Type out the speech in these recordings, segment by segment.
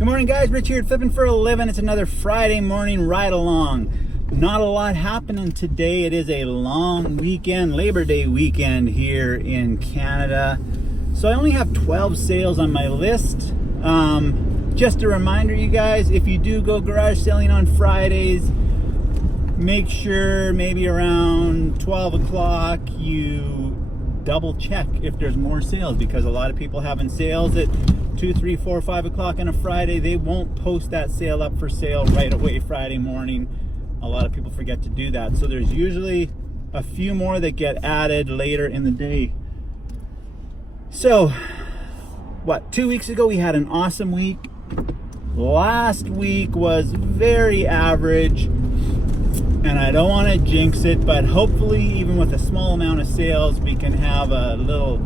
Good morning, guys. Rich here at Flipping for a Living. It's another Friday morning ride along. Not a lot happening today. It is a long weekend, Labor Day weekend here in Canada. So I only have 12 sales on my list. Just a reminder, you guys, if you do go garage selling on Fridays, make sure maybe around 12 o'clock you double check if there's more sales, because a lot of people having sales at 2, 3, 4, 5 o'clock on a Friday. They won't post that sale up for sale right away Friday morning. A lot of people forget to do that. So there's usually a few more that get added later in the day. So, 2 weeks ago we had an awesome week. Last week was very average, and I don't want to jinx it, but hopefully even with a small amount of sales we can have a little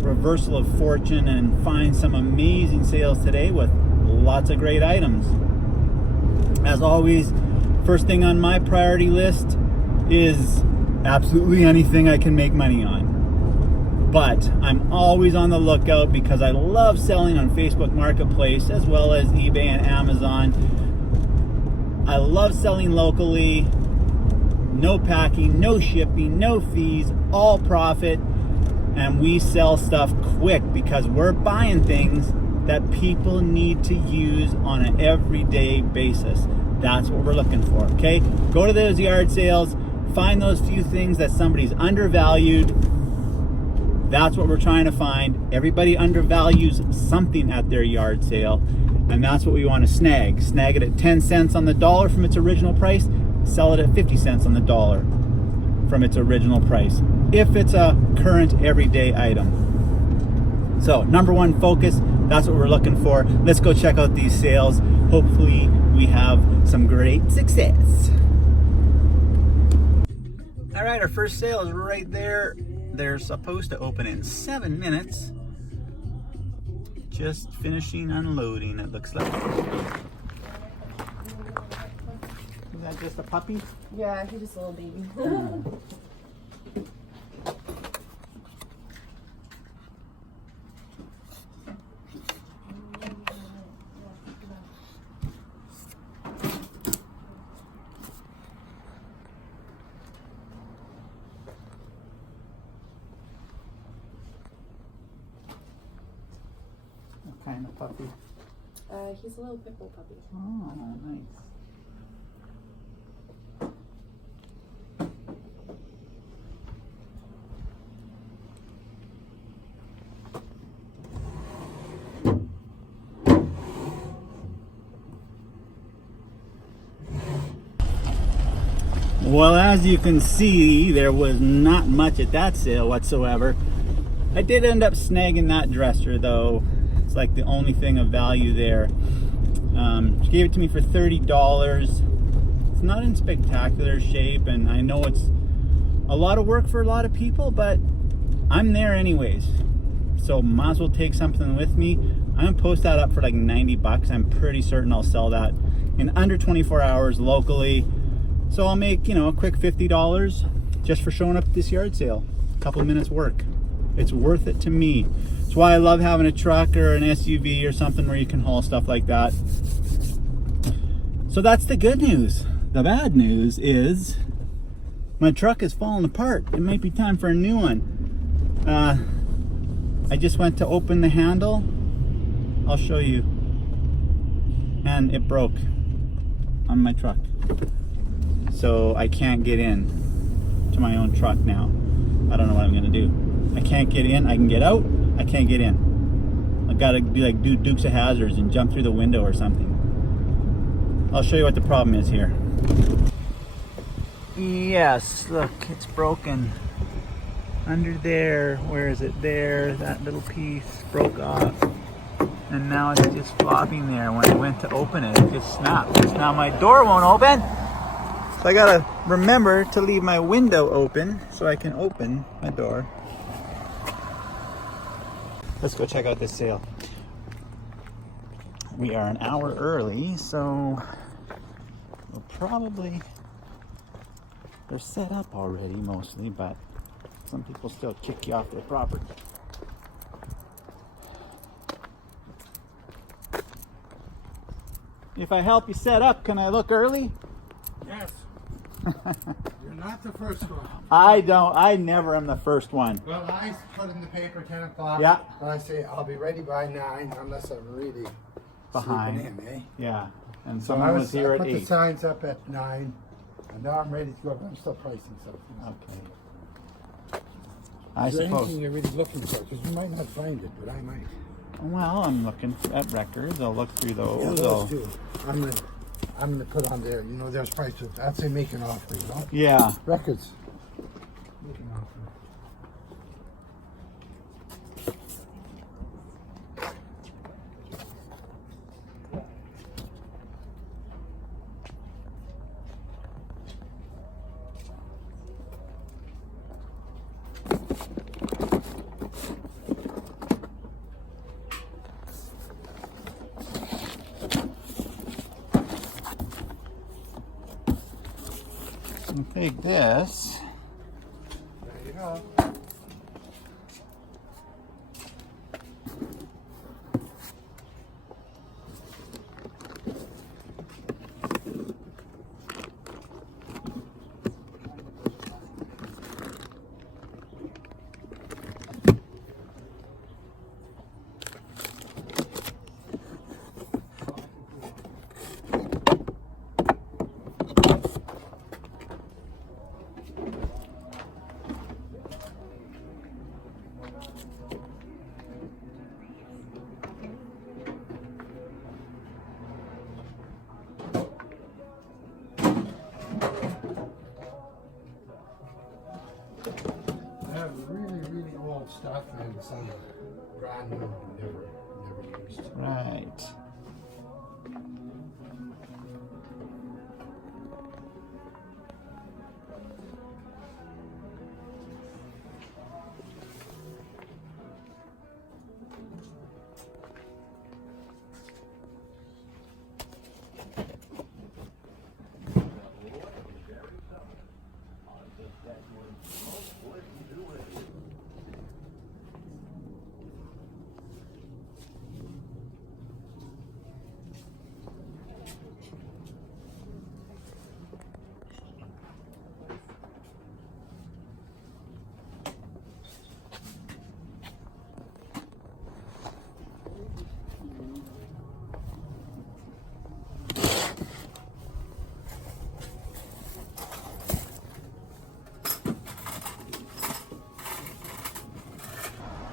reversal of fortune and find some amazing sales today with lots of great items. As always, first thing on my priority list is absolutely anything I can make money on. But I'm always on the lookout because I love selling on Facebook Marketplace as well as eBay and Amazon. I love selling locally, no packing, no shipping, no fees, all profit. And we sell stuff quick because we're buying things that people need to use on an everyday basis. That's what we're looking for, okay? Go to those yard sales, find those few things that somebody's undervalued. That's what we're trying to find. Everybody undervalues something at their yard sale, and that's what we want to snag. Snag it at 10 cents on the dollar from its original price, sell it at 50 cents on the dollar from its original price, if it's a current everyday item. So number one focus, that's what we're looking for. Let's go check out these sales. Hopefully we have some great success. All right, our first sale is right there. They're supposed to open in 7 minutes. Just finishing unloading, it looks like. Is that just a puppy? Yeah, he's just a little baby. What kind of puppy? He's a little pit bull puppy. Oh, nice. Well, as you can see, there was not much at that sale whatsoever. I did end up snagging that dresser though. It's like the only thing of value there. She gave it to me for $30. It's not in spectacular shape, and I know it's a lot of work for a lot of people, but I'm there anyways. So might as well take something with me. I'm gonna post that up for like 90 bucks. I'm pretty certain I'll sell that in under 24 hours locally. So I'll make, a quick $50 just for showing up at this yard sale. A couple of minutes work. It's worth it to me. That's why I love having a truck or an SUV or something where you can haul stuff like that. So that's the good news. The bad news is my truck is falling apart. It might be time for a new one. I just went to open the handle. I'll show you. And it broke on my truck. So I can't get in to my own truck now. I don't know what I'm gonna do. I can't get in. I can get out. I can't get in. I gotta be like Dukes of Hazzards and jump through the window or something. I'll show you what the problem is here. Yes, look, it's broken. Under there, where is it? There, that little piece broke off. And now it's just flopping there. When I went to open it, it just snapped. Now my door won't open. So I gotta remember to leave my window open so I can open my door. Let's go check out this sale. We are an hour early, so we'll probably, they're set up already mostly, but some people still kick you off their property. If I help you set up, can I look early? Yes. You're not the first one. I never am the first one. Well, I put in the paper 10 o'clock. Yeah. And I say I'll be ready by 9 unless I'm really Behind. sleeping in, eh? Yeah. And So someone was here I at put 8. the signs up at 9, and now I'm ready to go. But I'm still pricing something. Okay. I Is there suppose. anything you're really looking for? Because you might not find it, but I might. Well, I'm looking at records. I'll look through those. Yeah, I'll- those too. I'm gonna put on there. You know, there's prices. I'd say make an offer. You know, Yeah. records. Make an offer. I'll take this. There you go. I have really, really old stuff and some brand new, never used. Right.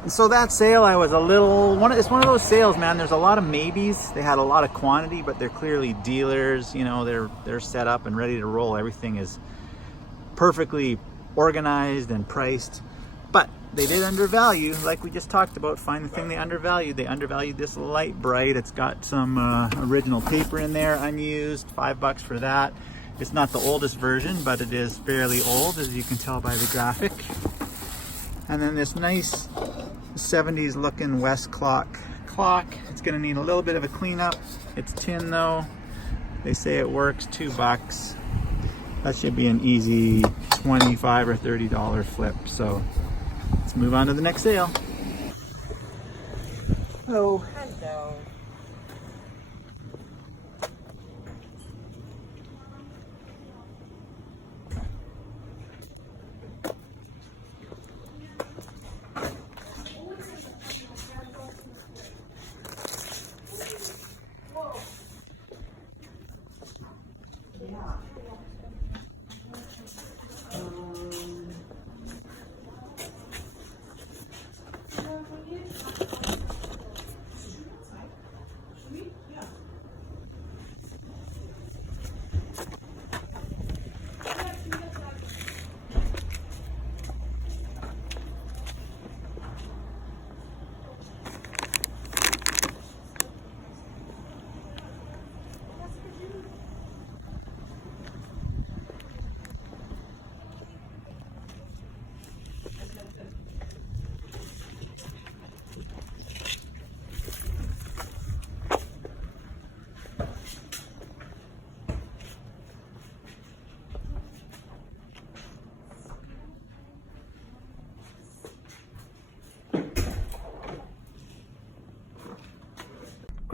So that sale, I was a little, it's one of those sales, man. There's a lot of maybes. They had a lot of quantity, but they're clearly dealers. You know, they're set up and ready to roll. Everything is perfectly organized and priced. But they did undervalue, like we just talked about. Find the thing they undervalued. They undervalued this light bright. It's got some original paper in there, unused. $5 for that. It's not the oldest version, but it is fairly old, as you can tell by the graphic. And then this nice 70s looking West clock. It's gonna need a little bit of a cleanup. It's tin though. They say it works, $2. That should be an easy $25 or $30 flip. So let's move on to the next sale. Hello. Hello.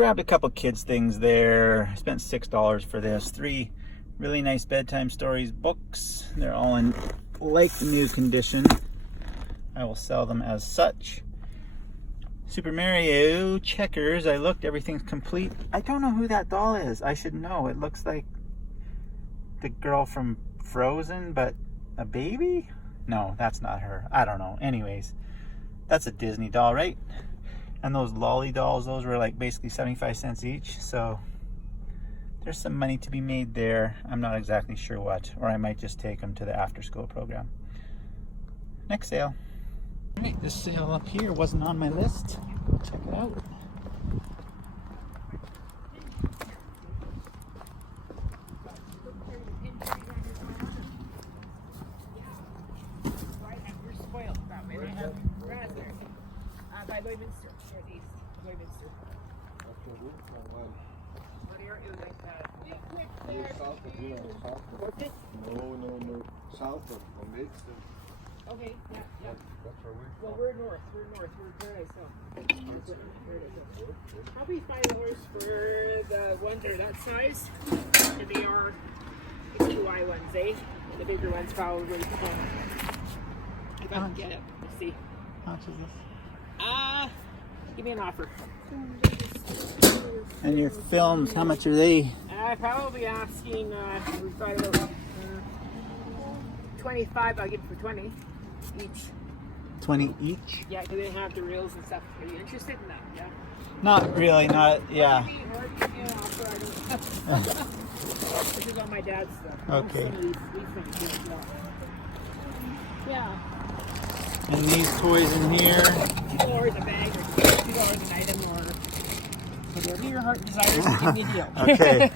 grabbed a couple kids things there. I spent $6 for this. 3 really nice bedtime stories books. They're all in like new condition. I will sell them as such. Super Mario checkers. I looked, everything's complete. I don't know who that doll is. I should know. It looks like the girl from Frozen, but a baby? No, that's not her. I don't know. Anyways, that's a Disney doll, right? And those lolly dolls, those were like basically 75 cents each. So there's some money to be made there. I'm not exactly sure what, or I might just take them to the after school program. Next sale. All right, this sale up here wasn't on my list. Go check it out. No. South of Midday. Okay, yeah. That's where we're Well, we're north. We're Paradise Hill. Probably $5 for the ones that are that size. And they are the 2i ones, eh? The bigger ones probably. If I can get it. Let's see. How much is this? Give me an offer. And your films, how much are they? Probably asking, we've got about 25, I'll give it for 20 each. 20 each? Yeah, because they have the reels and stuff. Are you interested in that? Yeah. Not really, yeah. This is on my dad's stuff. Okay. Yeah. And these toys in here? $2 a bag or $2 an item or whatever your heart desires, give me a deal. Okay.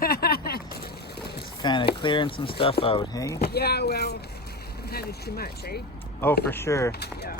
Just kind of clearing some stuff out, hey? Yeah, well, sometimes it's too much, eh? Oh, for sure. Yeah.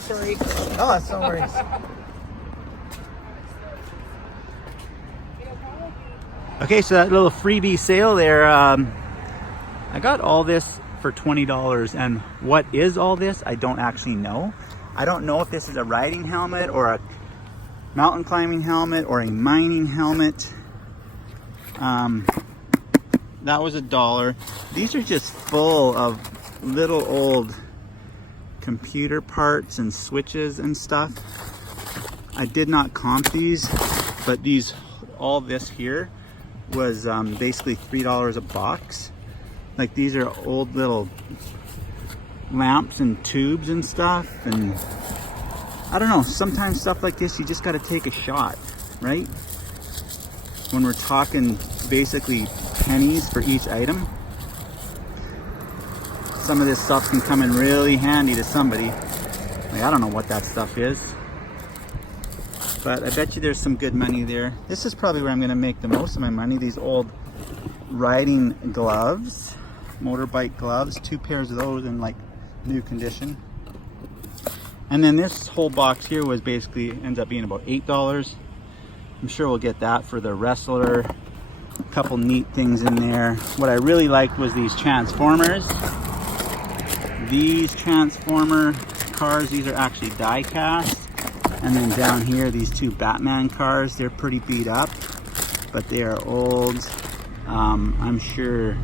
Sorry. Oh, that's no worries. Okay, so that little freebie sale there, I got all this for $20, and what is all this? I don't actually know. I don't know if this is a riding helmet or a mountain climbing helmet or a mining helmet. That was $1. These are just full of little old computer parts and switches and stuff. I did not comp these, but all this here was basically $3 a box. Like, these are old little lamps and tubes and stuff, and I don't know, sometimes stuff like this you just got to take a shot, right? When we're talking basically pennies for each item, some of this stuff can come in really handy to somebody. Like, I don't know what that stuff is, but I bet you there's some good money there. This is probably where I'm going to make the most of my money. These old riding gloves, motorbike gloves, 2 pairs of those in like new condition. And then this whole box here was basically ends up being about $8. I'm sure we'll get that for the wrestler. A couple neat things in there. What I really liked was these Transformers. These Transformer cars, these are actually die cast. And then down here, these 2 Batman cars, they're pretty beat up, but they are old. I'm sure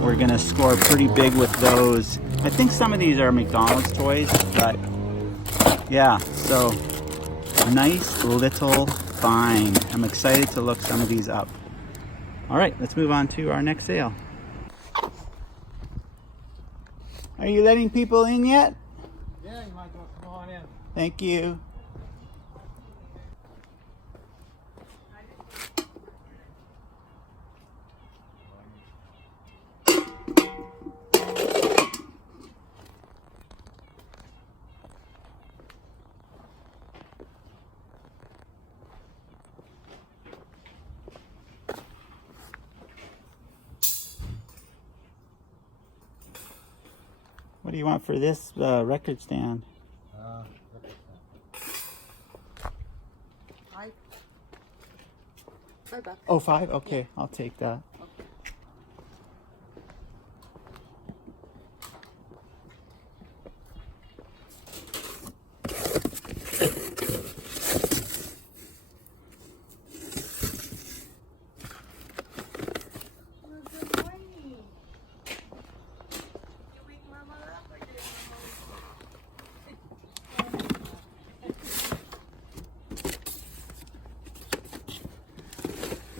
we're gonna score pretty big with those. I think some of these are McDonald's toys, but yeah, so nice little find. I'm excited to look some of these up. All right, let's move on to our next sale. Are you letting people in yet? Yeah, you might come on in. Thank you. do you want for this record stand? $5. Oh, 5? Okay, I'll take that.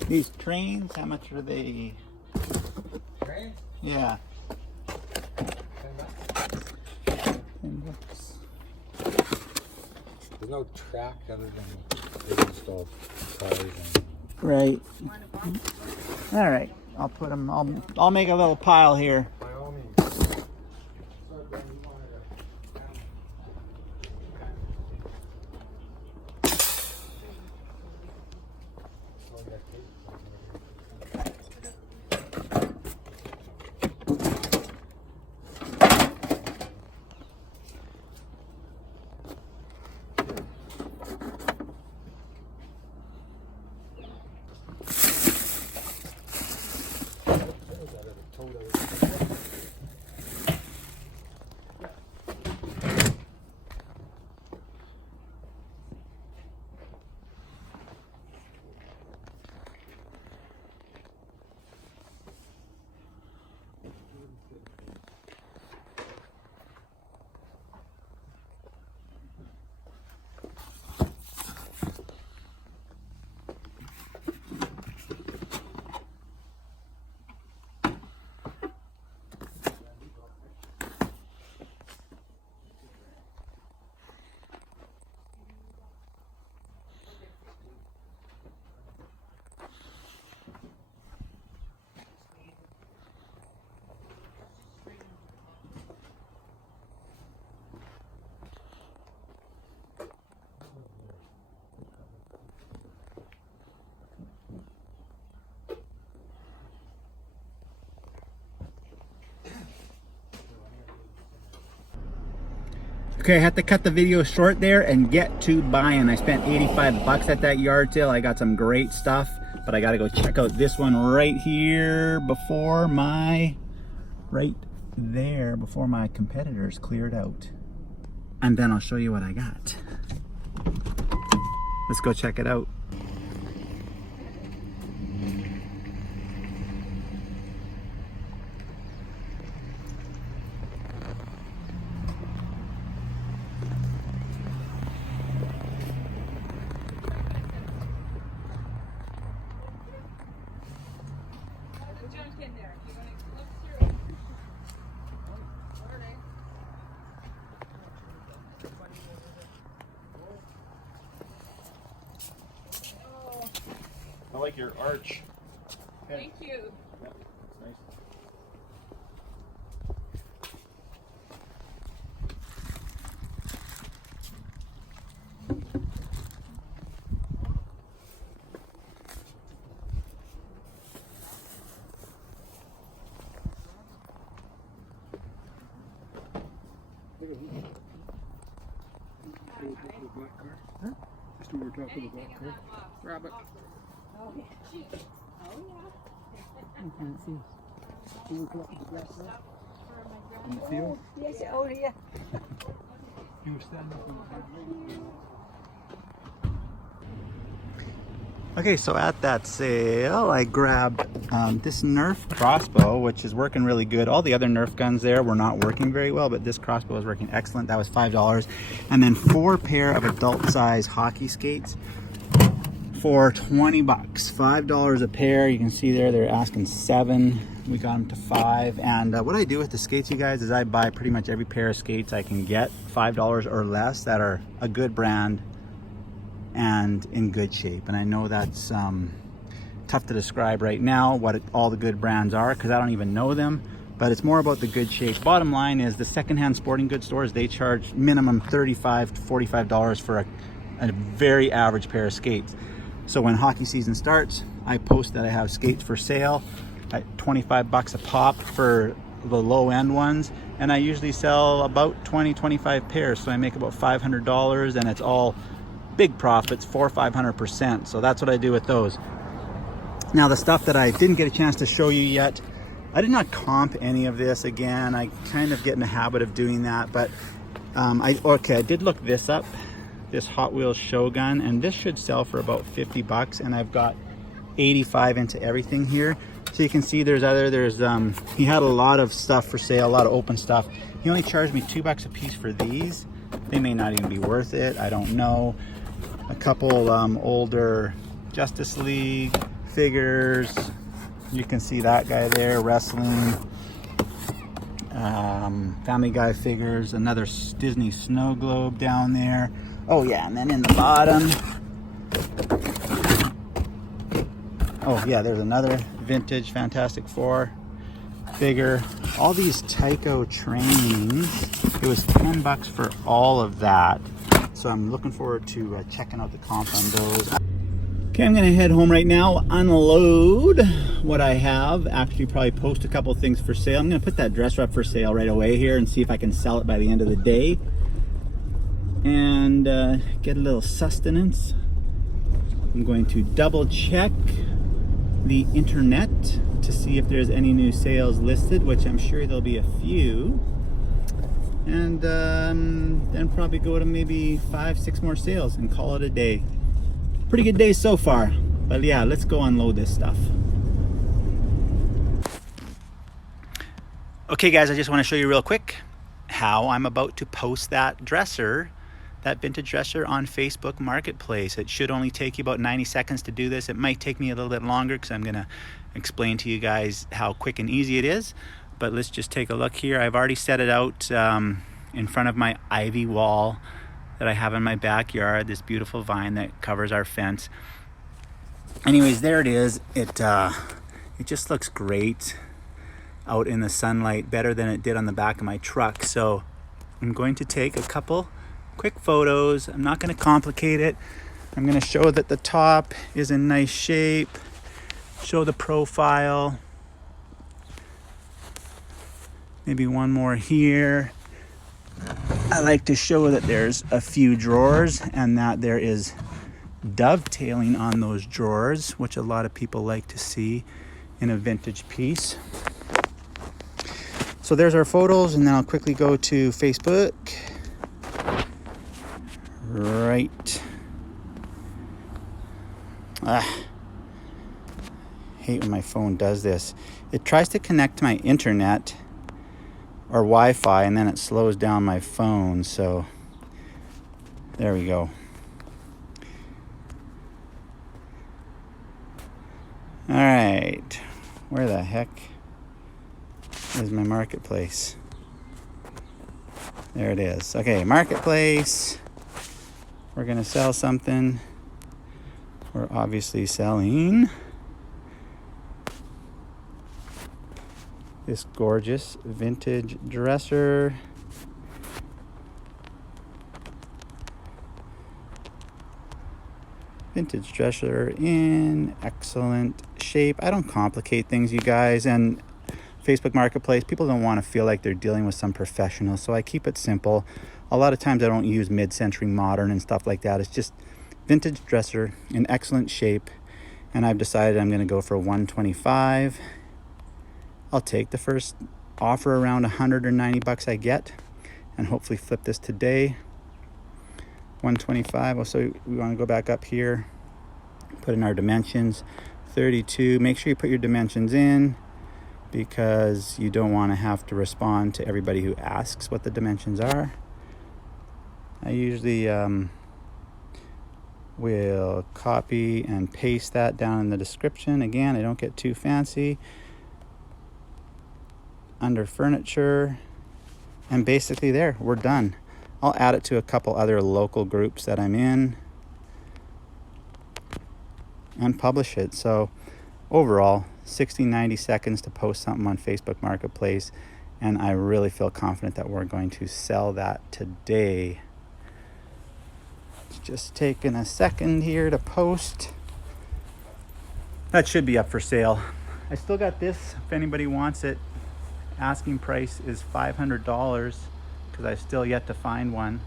These trains, how much are they? Trains? Yeah. $10. $10. There's no track other than they installed cars and... Right. All right. I'll put them. I'll make a little pile here. By all means. Okay, I had to cut the video short there and get to buying. I spent 85 bucks at that yard sale. I got some great stuff, but I gotta go check out this one right here before my, before my competitors cleared out. And then I'll show you what I got. Let's go check it out. I like your arch. Thank you. Yeah, it's nice. Just over top of the black car. Robert. Oh, yeah. I can't see. Over top of the black car. In the field. Yes, oh, yeah. You were standing up in the Okay, so at that sale, I grabbed this Nerf crossbow, which is working really good. All the other Nerf guns there were not working very well, but this crossbow is working excellent. That was $5. And then 4 pair of adult-size hockey skates for 20 bucks. $5 a pair. You can see there, they're asking 7. We got them to 5. And what I do with the skates, you guys, is I buy pretty much every pair of skates I can get, $5 or less, that are a good brand and in good shape. And I know that's tough to describe right now what all the good brands are, because I don't even know them, but it's more about the good shape. Bottom line is the secondhand sporting goods stores, they charge minimum $35 to $45 for a very average pair of skates. So when hockey season starts, I post that I have skates for sale at 25 bucks a pop for the low end ones, and I usually sell about 20-25 pairs, so I make about $500, and it's all big profits, 400-500%. So that's what I do with those. Now the stuff that I didn't get a chance to show you yet, I did not comp any of this. Again, I kind of get in the habit of doing that, but I did look this up, this Hot Wheels Shogun, and this should sell for about 50 bucks, and I've got 85 into everything here. So you can see he had a lot of stuff for sale, a lot of open stuff. He only charged me $2 a piece for these. They may not even be worth it, I don't know. A couple older Justice League figures. You can see that guy there, wrestling. Family Guy figures, another Disney snow globe down there. Oh yeah, and then in the bottom, oh yeah, there's another vintage Fantastic Four figure. All these Tyco trains. It was 10 bucks for all of that. So I'm looking forward to checking out the comp on those. Okay, I'm gonna head home right now, unload what I have, actually probably post a couple things for sale. I'm gonna put that dresser up for sale right away here and see if I can sell it by the end of the day. And get a little sustenance. I'm going to double check the internet to see if there's any new sales listed, which I'm sure there'll be a few. And then probably go to maybe 5-6 more sales and call it a day. Pretty good day so far, but yeah, let's go unload this stuff. Okay guys, I just want to show you real quick how I'm about to post that dresser, that vintage dresser, on Facebook Marketplace. It should only take you about 90 seconds to do this. It might take me a little bit longer because I'm going to explain to you guys how quick and easy it is. But let's just take a look here. I've already set it out in front of my ivy wall that I have in my backyard, this beautiful vine that covers our fence. Anyways, there it is. It just looks great out in the sunlight, better than it did on the back of my truck. So I'm going to take a couple quick photos. I'm not going to complicate it. I'm going to show that the top is in nice shape, show the profile, maybe one more here. I like to show that there's a few drawers and that there is dovetailing on those drawers, which a lot of people like to see in a vintage piece. So there's our photos, and then I'll quickly go to Facebook. Right. Hate when my phone does this. It tries to connect to my internet or Wi-Fi, and then it slows down my phone. So there we go. All right, where the heck is my marketplace? There it is. Okay, marketplace. We're gonna sell something. We're obviously selling this gorgeous vintage dresser. Vintage dresser in excellent shape. I don't complicate things, you guys, and Facebook Marketplace, people don't want to feel like they're dealing with some professional, so I keep it simple. A lot of times I don't use mid-century modern and stuff like that. It's just vintage dresser in excellent shape, and I've decided I'm going to go for $125. I'll take the first offer around 100 or 90 bucks I get, and hopefully flip this today. 125. So we want to go back up here, put in our dimensions. 32. Make sure you put your dimensions in, because you don't want to have to respond to everybody who asks what the dimensions are. I usually will copy and paste that down in the description. Again, I don't get too fancy. Under furniture, and basically there, we're done. I'll add it to a couple other local groups that I'm in and publish it. So overall, 60-90 seconds to post something on Facebook Marketplace, and I really feel confident that we're going to sell that today. It's just taking a second here to post. That should be up for sale. I still got this if anybody wants it. asking price is $500 because I've still yet to find one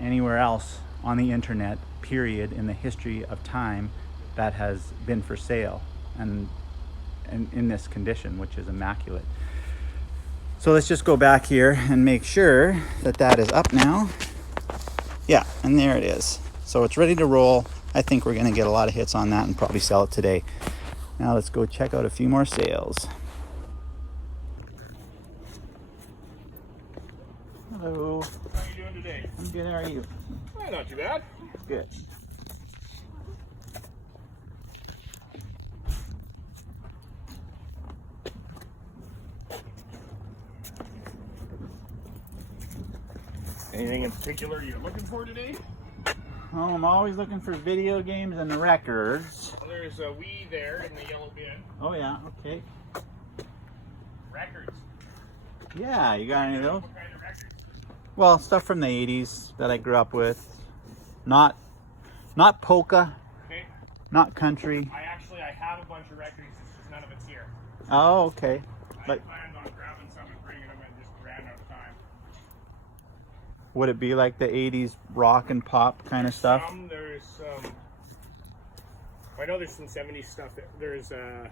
anywhere else on the internet, period, in the history of time that has been for sale and in this condition, which is immaculate. So let's just go back here and make sure that that is up now. Yeah, and there it is. So it's ready to roll. I think we're gonna get a lot of hits on that and probably sell it today. Now let's go check out a few more sales. Hello. How are you doing today? I'm good, how are you? Well, not too bad. Good. Anything in particular you're looking for today? Oh, I'm always looking for video games and records. Well, there's a Wii there in the yellow bin. Oh yeah, okay. Records. Yeah, you got any of those? What kind of records? Well, stuff from the 80s that I grew up with. Not polka, Okay. not country. I have a bunch of records, it's just none of it's here. Oh, okay. I But planned on grabbing some and bringing them and just ran out of time. would it be like the 80s rock and pop kind of stuff? There's I know there's some 70s stuff. There's a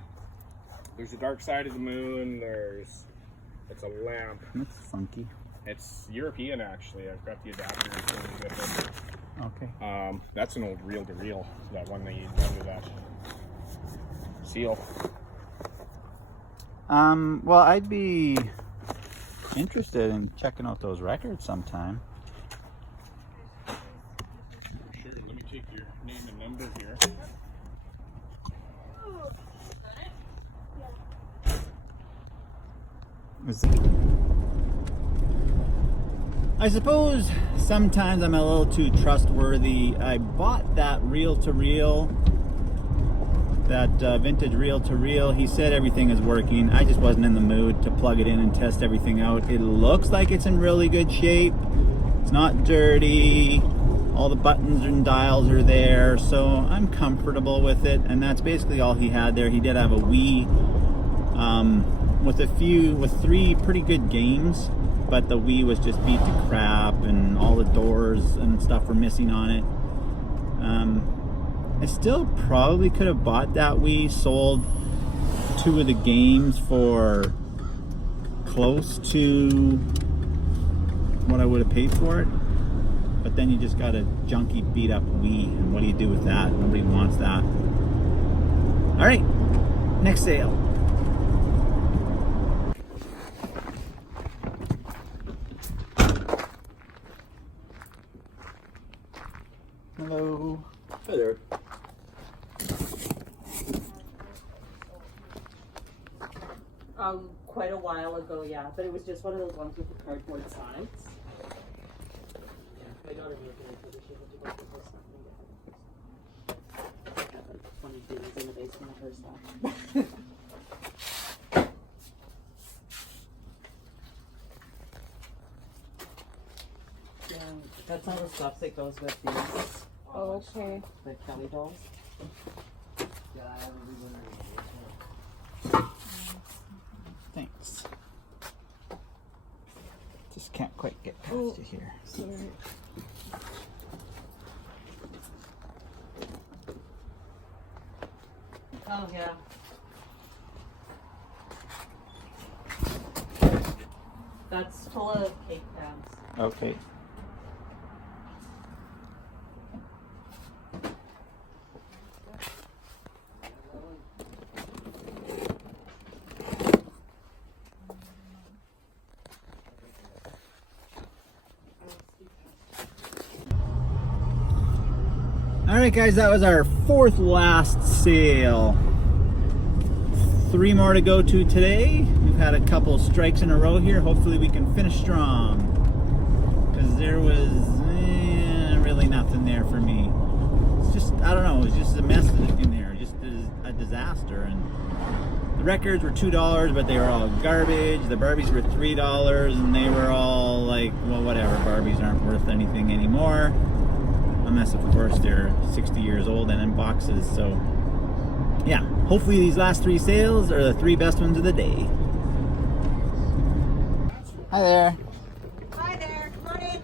Dark Side of the Moon. It's a lamp. That's funky. It's European actually. I've got the adapter with it. Okay. That's an old reel-to-reel. That one that you under that seal. Well, I'd be interested in checking out those records sometime. Sure. Let me take your name and number here. I suppose sometimes I'm a little too trustworthy. I bought that reel-to-reel, that vintage reel-to-reel. He said everything is working. I just wasn't in the mood to plug it in and test everything out. It looks like it's in really good shape. It's not dirty. All the buttons and dials are there, so I'm comfortable with it. And that's basically all he had there. He did have a Wii with 3 pretty good games, but the Wii was just beat to crap and all the doors and stuff were missing on it. I still probably could have bought that Wii, sold 2 of the games for close to what I would have paid for it. But then you just got a junky beat up Wii, and what do you do with that? Nobody wants that. All right, next sale. Hello. Hi there. Quite a while ago, yeah, but it was just one of those ones with the cardboard sides. I got it for the ship to go to post something. 20 dudes in the basement of her stuff. Yeah, that's all the stuff that goes with these. Oh, okay. The Kelly dolls. Thanks. Just can't quite get past you here. Sorry. Oh, yeah. That's full of cake pans. Okay. Alright guys, that was our 4th last sale. 3 more to go to today. We've had a couple strikes in a row here. Hopefully we can finish strong. Because there was really nothing there for me. It's just, I don't know, it was just a mess in there. Just a disaster. And the records were $2, but they were all garbage. The Barbies were $3, and they were all like, well, whatever. Barbies aren't worth anything anymore. Unless, of course, they're 60 years old and in boxes. So, yeah, hopefully these last 3 sales are the 3 best ones of the day. Hi there. Hi there, come on in.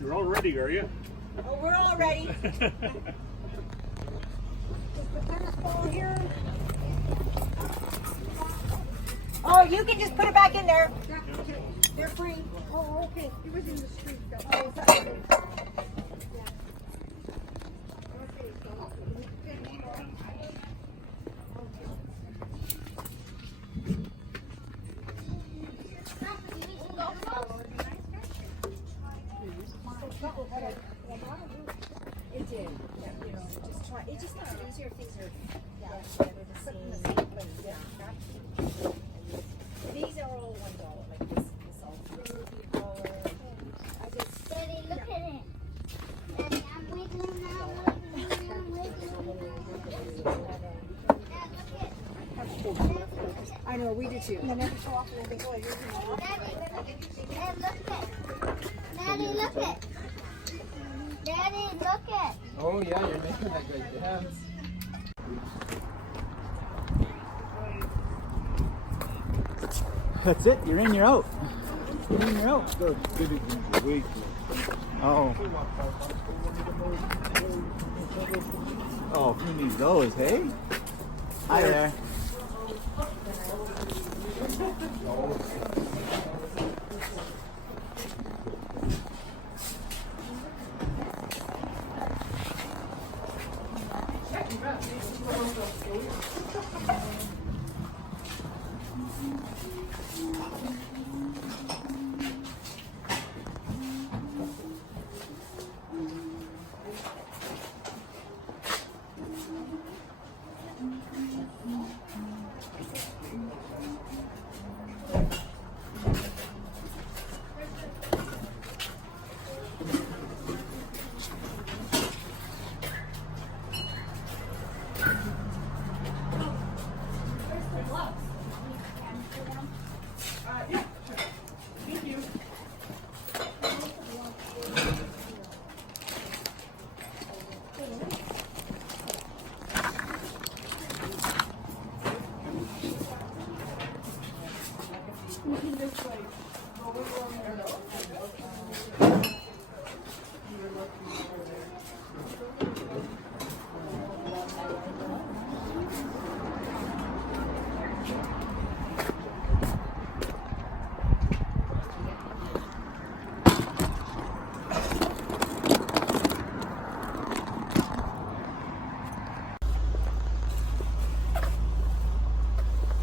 You're all ready, are you? Oh, we're all ready. Here. Oh, you can just put it back in there. They're free. Oh, okay. It was in the street though. Oh, sorry. It did. Yeah, you know, just try. It just makes it easier if things are they're the same. Yeah. These are all $1. Like this all $1. I just. Daddy, look at it. Daddy, I'm wiggling now. I'm wiggling. Dad, look at. I know, we do too. And then every so often they go, here's Daddy, look at. Daddy, look at. Daddy, look at. Oh yeah, you're making that great dance. That's it. You're in, you're out. You're in, you're out. Oh. Oh, who needs those, hey? Hi there.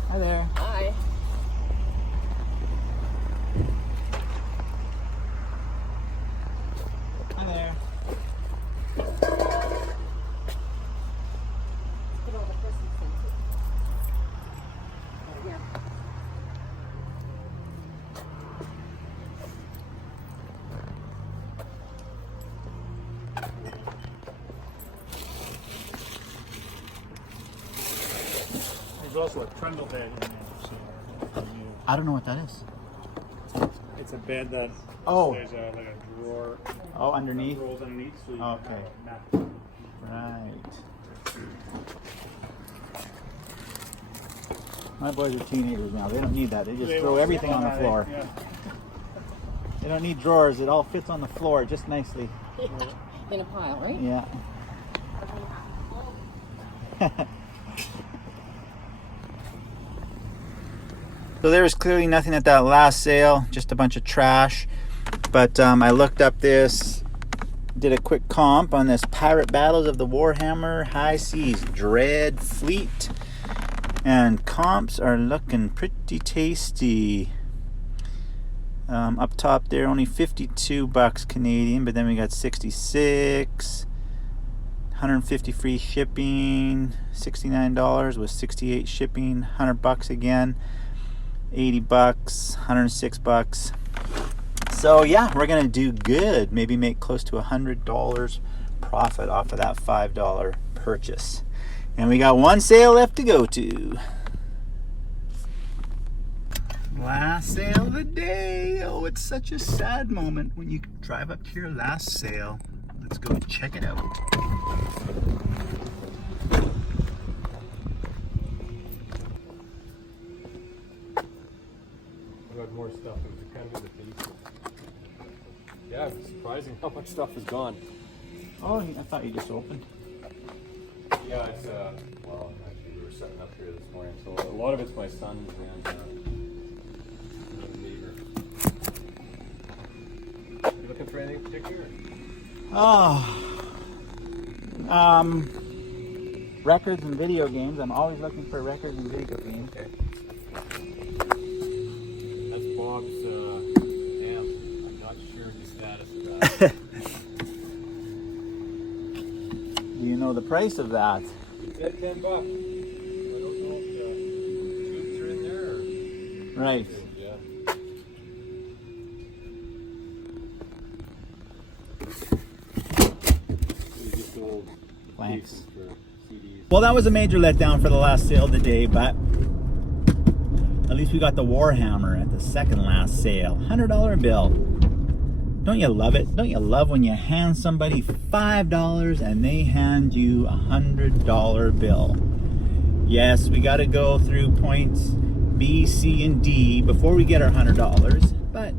Hi there. Hi. Hi there. Put all the Christmas things in. Yeah. There's also a trundle bed in there. So I don't know what that is. it's a bed that Oh. there's like a drawer Oh, underneath? that rolls underneath. So you Okay. can have a mat. Right. My boys are teenagers now. They don't need that. They just throw everything on the floor. Yeah. They don't need drawers. It all fits on the floor just nicely. In a pile, right? Yeah. So there was clearly nothing at that last sale, just a bunch of trash. But I looked up this, did a quick comp on this Pirate Battles of the Warhammer High Seas Dread Fleet. And comps are looking pretty tasty. Up top there, only $52 Canadian, but then we got 66, 150 free shipping, $69 with 68 shipping, $100 again, $80, $106. So yeah, we're gonna do good. Maybe make close to $100 profit off of that $5 purchase. And we got one sale left to go to. Last sale of the day. Oh, it's such a sad moment when you drive up to your last sale. Let's go check it out. Good more stuff. It was kind of in the basement. Yeah, it's surprising how much stuff is gone. Oh, I thought you just opened. Yeah, it's well, actually we were setting up here this morning, so a lot of it's my son's and another neighbor. You looking for anything particular? Records and video games. I'm always looking for records and video games. Okay. That's Bob's amp. I'm not sure the status of that. Do you know the price of that? He said $10. I don't know if the tubes are in there or... Right. Yeah. These just old Thanks. cases for CDs. Well, that was a major letdown for the last sale of the day, but at least we got the Warhammer at the second last sale. $100 bill. Don't you love it? Don't you love when you hand somebody $5 and they hand you a $100 bill? Yes, we got to go through points B, C, and D before we get our $100, but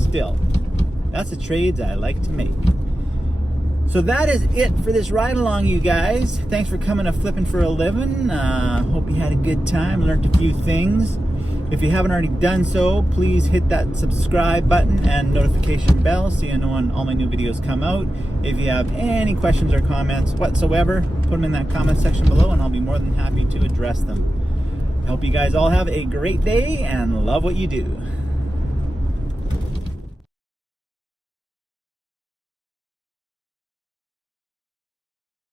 still, that's the trades I like to make. So that is it for this ride along, you guys. Thanks for coming to Flipping for a Living. Hope you had a good time, learned a few things. If you haven't already done so, please hit that subscribe button and notification bell so you know when all my new videos come out. If you have any questions or comments whatsoever, put them in that comment section below and I'll be more than happy to address them. I hope you guys all have a great day and love what you do.